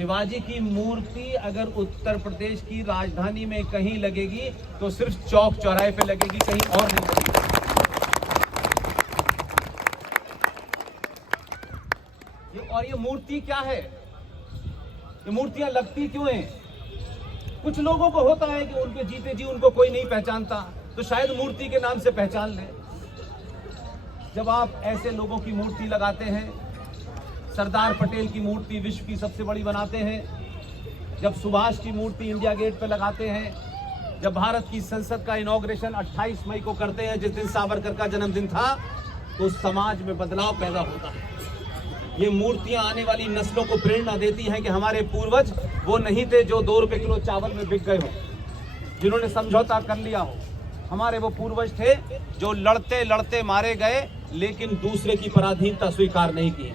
शिवाजी की मूर्ति अगर उत्तर प्रदेश की राजधानी में कहीं लगेगी तो सिर्फ चौक चौराहे पे लगेगी, कहीं और नहीं लगेगी। और ये मूर्ति क्या है, ये मूर्तियां लगती क्यों हैं? कुछ लोगों को होता है कि उनके जीते जी उनको कोई नहीं पहचानता, तो शायद मूर्ति के नाम से पहचान ले। जब आप ऐसे लोगों की मूर्ति लगाते हैं, सरदार पटेल की मूर्ति विश्व की सबसे बड़ी बनाते हैं, जब सुभाष की मूर्ति इंडिया गेट पे लगाते हैं, जब भारत की संसद का इनॉग्रेशन 28 मई को करते हैं, जिस दिन सावरकर का जन्मदिन था, तो समाज में बदलाव पैदा होता है। ये मूर्तियां आने वाली नस्लों को प्रेरणा देती हैं कि हमारे पूर्वज वो नहीं थे जो 2 रुपए किलो चावल में बिक गए हो, जिन्होंने समझौता कर लिया हो। हमारे वो पूर्वज थे जो लड़ते लड़ते मारे गए, लेकिन दूसरे की पराधीनता स्वीकार नहीं की।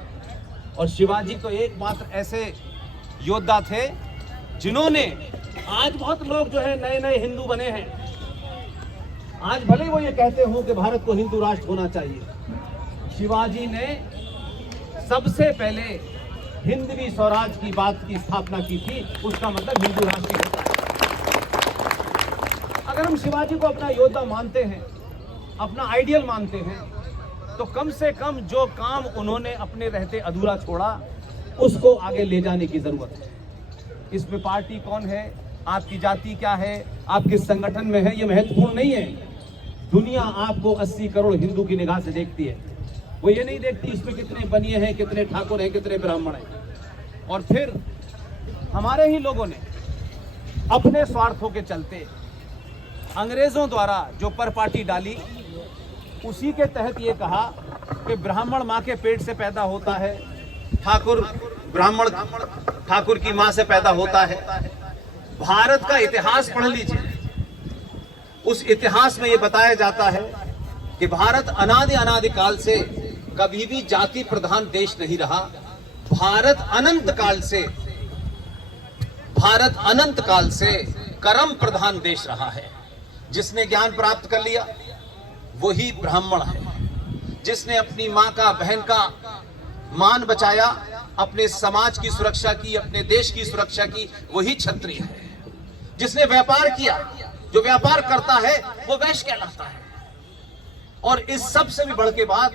और शिवाजी तो एकमात्र ऐसे योद्धा थे जिन्होंने, आज बहुत लोग जो है नए नए हिंदू बने हैं, आज भले वो ये कहते हो कि भारत को हिंदू राष्ट्र होना चाहिए, शिवाजी ने सबसे पहले हिंदवी स्वराज की बात की स्थापना की थी। उसका मतलब हिंदू राष्ट्र होता है। अगर हम शिवाजी को अपना योद्धा मानते हैं, अपना आइडियल मानते हैं, तो कम से कम जो काम उन्होंने अपने रहते अधूरा छोड़ा, उसको आगे ले जाने की जरूरत है। इसमें पार्टी कौन है, आपकी जाति क्या है, आप किस संगठन में है, ये महत्वपूर्ण नहीं है। दुनिया आपको 80 करोड़ हिंदू की निगाह से देखती है। वो ये नहीं देखती इसमें कितने बनिए हैं, कितने ठाकुर हैं, कितने ब्राह्मण हैं। और फिर हमारे ही लोगों ने अपने स्वार्थों के चलते अंग्रेजों द्वारा जो पर पार्टी डाली, उसी के तहत ये कहा कि ब्राह्मण माँ के पेट से पैदा होता है, ठाकुर ब्राह्मण ठाकुर की माँ से पैदा होता है। भारत का इतिहास पढ़ लीजिए, उस इतिहास में ये बताया जाता है कि भारत अनादि काल से कभी भी जाति प्रधान देश नहीं रहा। भारत अनंत काल से कर्म प्रधान देश रहा है। जिसने ज्ञान प्राप्त कर लिया वही ब्राह्मण है। जिसने अपनी माँ का, बहन का मान बचाया, अपने समाज की सुरक्षा की, अपने देश की सुरक्षा की, वही क्षत्रिय है। जिसने व्यापार किया, जो व्यापार करता है वो वैश्य कहलाता है। और इस सब से भी बढ़ के बात,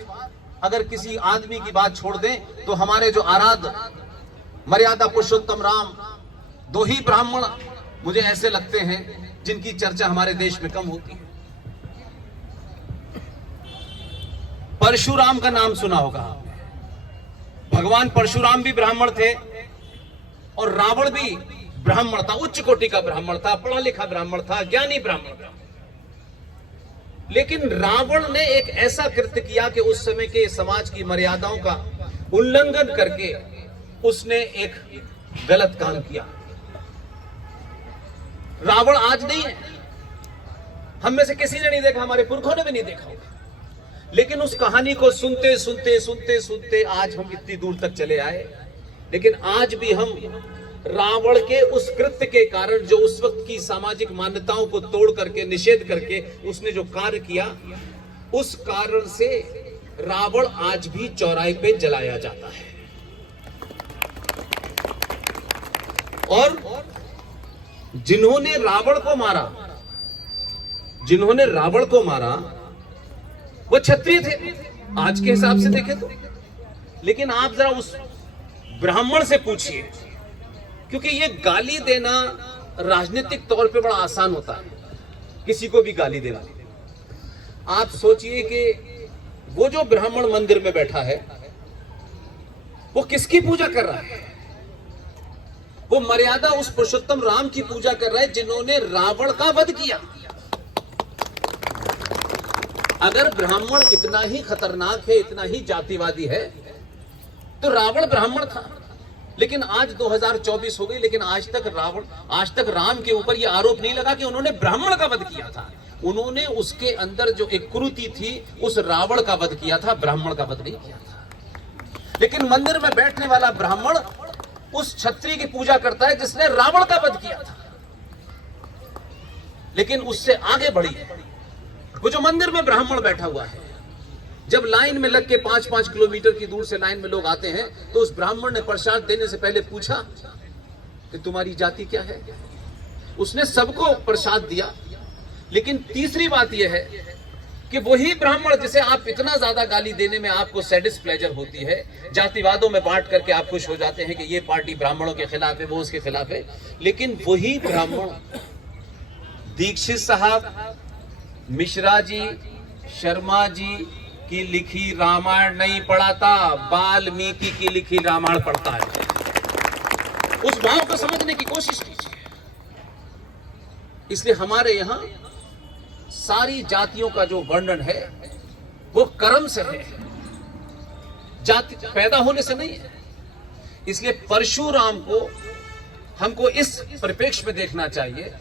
अगर किसी आदमी की बात छोड़ दें तो हमारे जो आराध्य मर्यादा पुरुषोत्तम राम, 2 ही ब्राह्मण मुझे ऐसे लगते हैं जिनकी चर्चा हमारे देश में कम होती है। परशुराम का नाम सुना होगा। भगवान परशुराम भी ब्राह्मण थे और रावण भी ब्राह्मण था, उच्च कोटि का ब्राह्मण था, पढ़ा लिखा ब्राह्मण था, ज्ञानी ब्राह्मण था। लेकिन रावण ने एक ऐसा कृत्य किया कि उस समय के समाज की मर्यादाओं का उल्लंघन करके उसने एक गलत काम किया। रावण आज नहीं है, हम में से किसी ने नहीं देखा, हमारे पुरखों ने भी नहीं देखा होगा। लेकिन उस कहानी को सुनते सुनते आज हम इतनी दूर तक चले आए। लेकिन आज भी हम रावण के उस कृत्य के कारण, जो उस वक्त की सामाजिक मान्यताओं को तोड़ करके, निषेध करके उसने जो कार्य किया, उस कारण से रावण आज भी चौराहे पे जलाया जाता है। और जिन्होंने रावण को मारा वो क्षत्रिय थे आज के हिसाब से देखें तो। लेकिन आप जरा उस ब्राह्मण से पूछिए, क्योंकि ये गाली देना राजनीतिक तौर पे बड़ा आसान होता है, किसी को भी गाली देना। आप सोचिए कि वो जो ब्राह्मण मंदिर में बैठा है वो किसकी पूजा कर रहा है? वो मर्यादा उस पुरुषोत्तम राम की पूजा कर रहा है जिन्होंने रावण का वध किया। अगर ब्राह्मण इतना ही खतरनाक है, इतना ही जातिवादी है, तो रावण ब्राह्मण था। लेकिन आज 2024 हो गई, लेकिन आज तक राम के ऊपर यह आरोप नहीं लगा कि उन्होंने ब्राह्मण का वध किया था। उन्होंने उसके अंदर जो एक कुरीति थी, उस रावण का वध किया था, ब्राह्मण का वध नहीं किया था। लेकिन मंदिर में बैठने वाला ब्राह्मण उस क्षत्रिय की पूजा करता है जिसने रावण का वध किया था। लेकिन उससे आगे बढ़ी वो जो मंदिर में ब्राह्मण बैठा हुआ है, जब लाइन में लग के 5-5 किलोमीटर की दूर से लाइन में लोग आते हैं, तो उस ब्राह्मण ने प्रसाद देने से पहले पूछा कि तुम्हारी जाति क्या है। उसने सबको प्रसाद दिया। लेकिन तीसरी बात यह है कि वही ब्राह्मण जिसे आप इतना ज्यादा गाली देने में आपको सैडिस प्लेजर होती है, जातिवादों में बांट करके आप खुश हो जाते हैं कि ये पार्टी ब्राह्मणों के खिलाफ है, वो उसके खिलाफ है, लेकिन वही ब्राह्मण दीक्षित साहब, मिश्रा जी, शर्मा जी की लिखी रामायण नहीं पढ़ाता, वाल्मीकि की लिखी रामायण पढ़ता है। उस भाव को समझने की कोशिश कीजिए। इसलिए हमारे यहां सारी जातियों का जो वर्णन है वो कर्म से है, जाति पैदा होने से नहीं है। इसलिए परशुराम को हमको इस परिप्रेक्ष्य में देखना चाहिए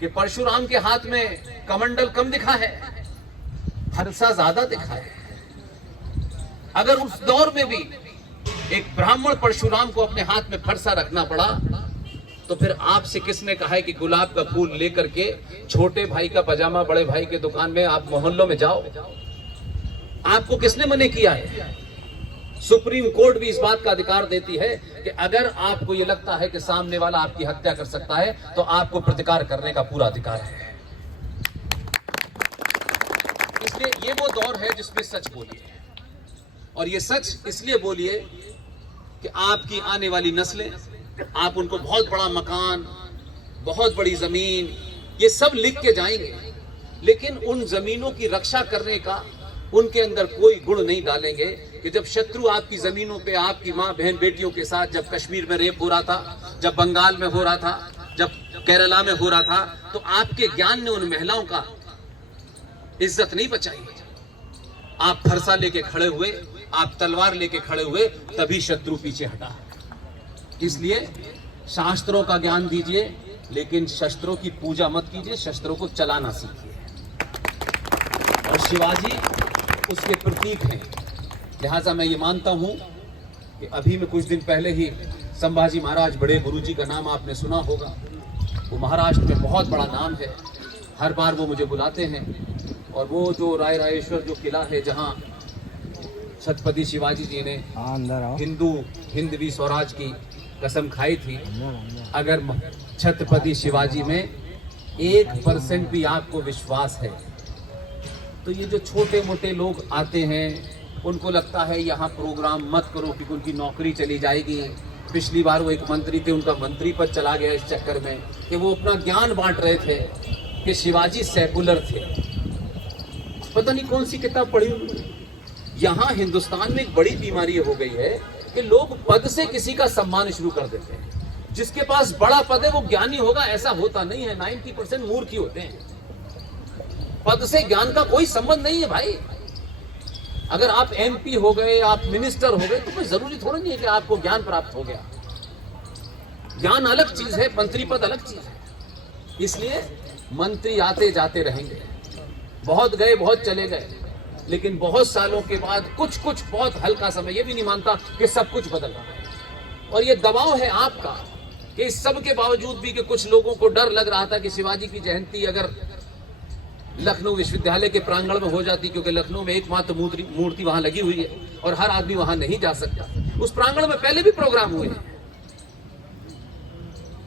कि परशुराम के हाथ में कमंडल कम दिखा है, फरसा ज्यादा दिखा है। अगर उस दौर में भी एक ब्राह्मण परशुराम को अपने हाथ में फरसा रखना पड़ा, तो फिर आपसे किसने कहा है कि गुलाब का फूल लेकर के छोटे भाई का पजामा बड़े भाई के दुकान में आप मोहल्लों में जाओ? आपको किसने मना किया है? सुप्रीम कोर्ट भी इस बात का अधिकार देती है कि अगर आपको यह लगता है कि सामने वाला आपकी हत्या कर सकता है तो आपको प्रतिकार करने का पूरा अधिकार है। इसलिए ये वो दौर है जिसमें सच बोलिए, और ये सच इसलिए बोलिए कि आपकी आने वाली नस्लें, आप उनको बहुत बड़ा मकान, बहुत बड़ी जमीन, ये सब लिख के जाएंगे, लेकिन उन जमीनों की रक्षा करने का उनके अंदर कोई गुण नहीं डालेंगे कि जब शत्रु आपकी जमीनों पे आपकी माँ बहन बेटियों के साथ, जब कश्मीर में रेप हो रहा था, जब बंगाल में हो रहा था, जब केरला में हो रहा था, तो आपके ज्ञान ने उन महिलाओं का इज्जत नहीं बचाई। आप फरसा लेके खड़े हुए, आप तलवार लेके खड़े हुए, तभी शत्रु पीछे हटा। इसलिए शास्त्रों का ज्ञान दीजिए, लेकिन शस्त्रों की पूजा मत कीजिए, शस्त्रों को चलाना सीखिए। और शिवाजी उसके प्रतीक हैं। लिहाजा मैं ये मानता हूं कि अभी में कुछ दिन पहले ही संभाजी महाराज, बड़े गुरुजी का नाम आपने सुना होगा। वो महाराष्ट्र में बहुत बड़ा नाम है, हर बार वो मुझे बुलाते हैं। और वो जो राय रायेश्वर जो किला है, जहाँ छत्रपति शिवाजी जी ने हिंदवी स्वराज की कसम खाई थी, अगर छत्रपति शिवाजी में 1% भी आपको विश्वास है, तो ये जो छोटे मोटे लोग आते हैं, उनको लगता है यहाँ प्रोग्राम मत करो क्योंकि उनकी नौकरी चली जाएगी। पिछली बार वो एक मंत्री थे, उनका मंत्री पद चला गया इस चक्कर में कि वो अपना ज्ञान बांट रहे थे कि शिवाजी सेकुलर थे। पता नहीं कौन सी किताब पढ़ी उन्होंने। यहाँ हिंदुस्तान में एक बड़ी बीमारी हो गई है कि लोग पद से किसी का सम्मान शुरू कर देते हैं। जिसके पास बड़ा पद है वो ज्ञानी होगा, ऐसा होता नहीं है। 90% मूर्ख ही होते हैं। पद से ज्ञान का कोई संबंध नहीं है भाई। अगर आप एमपी हो गए, आप मिनिस्टर हो गए, तो कोई जरूरी थोड़ा नहीं है कि आपको ज्ञान प्राप्त हो गया। ज्ञान अलग चीज है, मंत्री पद अलग चीज है। इसलिए मंत्री आते जाते रहेंगे, बहुत गए बहुत चले गए, लेकिन बहुत सालों के बाद कुछ बहुत हल्का समय, ये भी नहीं मानता कि सब कुछ बदल रहा है। और ये दबाव है आपका कि इस सब के बावजूद भी कि कुछ लोगों को डर लग रहा था कि शिवाजी की जयंती अगर लखनऊ विश्वविद्यालय के प्रांगण में हो जाती, क्योंकि लखनऊ में एकमात्र मूर्ति वहां लगी हुई है और हर आदमी वहां नहीं जा सकता। उस प्रांगण में पहले भी प्रोग्राम हुए हैं,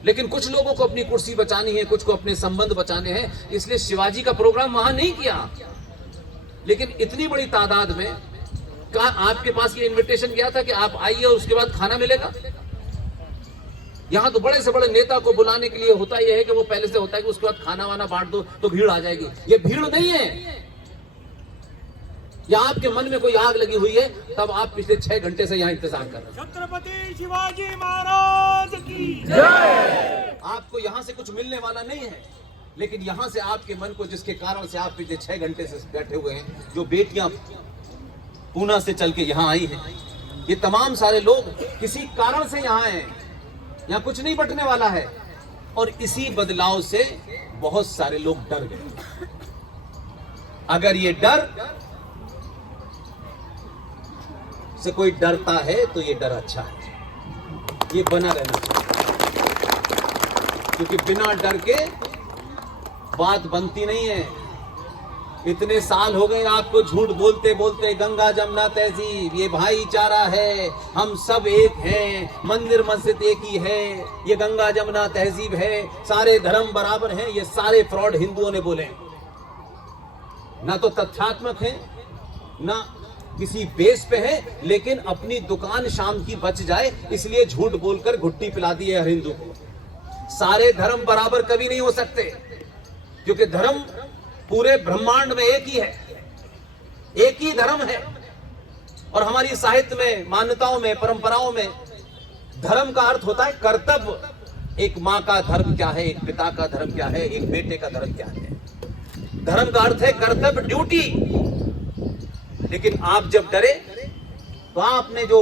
लेकिन कुछ लोगों को अपनी कुर्सी बचानी है, कुछ को अपने संबंध बचाने हैं, इसलिए शिवाजी का प्रोग्राम वहां नहीं किया। लेकिन इतनी बड़ी तादाद में कहा आपके पास ये इनविटेशन गया था कि आप आइए और उसके बाद खाना मिलेगा। यहां तो बड़े से बड़े नेता को बुलाने के लिए होता यह है कि वो पहले से होता है कि उसके बाद खाना वाना बांट दो तो भीड़ आ जाएगी। ये भीड़ नहीं है। या आपके मन में कोई आग लगी हुई है, तब आप पिछले 6 घंटे से यहाँ इंतजार कर रहे हैं। छत्रपति शिवाजी महाराज की जय। आपको यहाँ से कुछ मिलने वाला नहीं है, लेकिन यहाँ से आपके मन को, जिसके कारण से आप पिछले 6 घंटे से बैठे हुए हैं, जो बेटियां पूना से चल के यहाँ आई हैं, ये तमाम सारे लोग किसी कारण से यहाँ आए हैं। यहाँ कुछ नहीं बटने वाला है। और इसी बदलाव से बहुत सारे लोग डर गए। अगर ये डर से कोई डरता है तो ये डर अच्छा है, ये बना रहना चाहिए, क्योंकि बिना डर के बात बनती नहीं है। इतने साल हो गए आपको झूठ बोलते बोलते। गंगा जमुना तहजीब ये भाईचारा है, हम सब एक हैं, मंदिर मस्जिद एक ही है, ये गंगा जमुना तहजीब है, सारे धर्म बराबर हैं, ये सारे फ्रॉड हिंदुओं ने बोले। ना तो तथ्यात्मक है, ना किसी बेस पे है, लेकिन अपनी दुकान शाम की बच जाए इसलिए झूठ बोलकर घुट्टी पिला दी है हर हिंदू को। सारे धर्म बराबर कभी नहीं हो सकते, क्योंकि धर्म पूरे ब्रह्मांड में एक ही है, एक ही धर्म है। और हमारी साहित्य में, मान्यताओं में, परंपराओं में धर्म का अर्थ होता है कर्तव्य। एक माँ का धर्म क्या है, एक पिता का धर्म क्या है, एक बेटे का धर्म क्या है। धर्म का अर्थ है कर्तव्य, ड्यूटी। लेकिन आप जब डरे तो आपने जो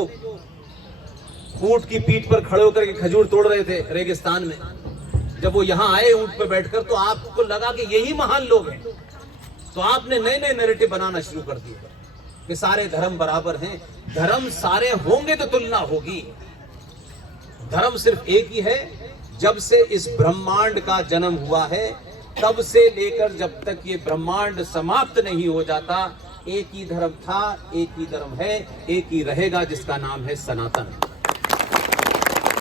ऊंट की पीठ पर खड़े होकर के खजूर तोड़ रहे थे रेगिस्तान में, जब वो यहां आए ऊंट पर बैठकर, तो आपको लगा कि यही महान लोग हैं। तो आपने नए नए नैरेटिव बनाना शुरू कर दिए कि सारे धर्म बराबर हैं। धर्म सारे होंगे तो तुलना होगी। धर्म सिर्फ एक ही है। जब से इस ब्रह्मांड का जन्म हुआ है तब से लेकर जब तक ये ब्रह्मांड समाप्त नहीं हो जाता, एक ही धर्म था, एक ही धर्म है, एक ही रहेगा, जिसका नाम है सनातन।